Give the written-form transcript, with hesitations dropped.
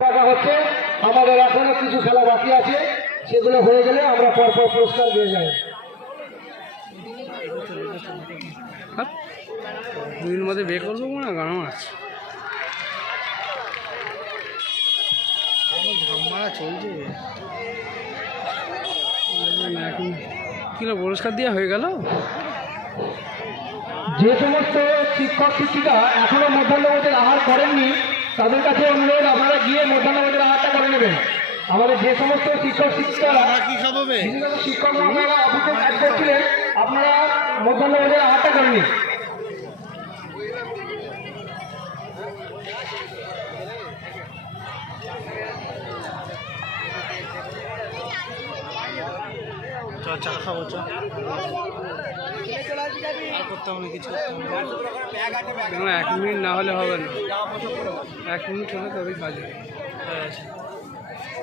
টাকা হচ্ছে। আমাদের এখনো কিছু খেলা বাকি আছে, সেগুলো হয়ে গেলে আমরা পরপর পুরস্কার দিয়ে যাই। দুদিন মধ্যে বের করবো না গান আছে মারা চলছে এখন কিলো পুরস্কার দেওয়া হয়ে গেল। যে সমস্ত শিক্ষক শিক্ষিকা এখনো মধ্যাহ্নভোজের আহার করেননি তাদের কাছে অনুরোধ, আপনারা গিয়ে মধ্যাহ্নভোজের আহারটা করে নেবেন। আমাদের যে সমস্ত শিক্ষক শিক্ষিকারা শিক্ষকরা আপনারা অফিসে কাজ করছিলেন, আপনারা মধ্যাহ্নভোজের আহারটা করে নিন। চা খাবো চা করতে হবে কিছু 1 মিনিট না হলে হবে না, 1 মিনিট হলে তবেই কাজ হবে।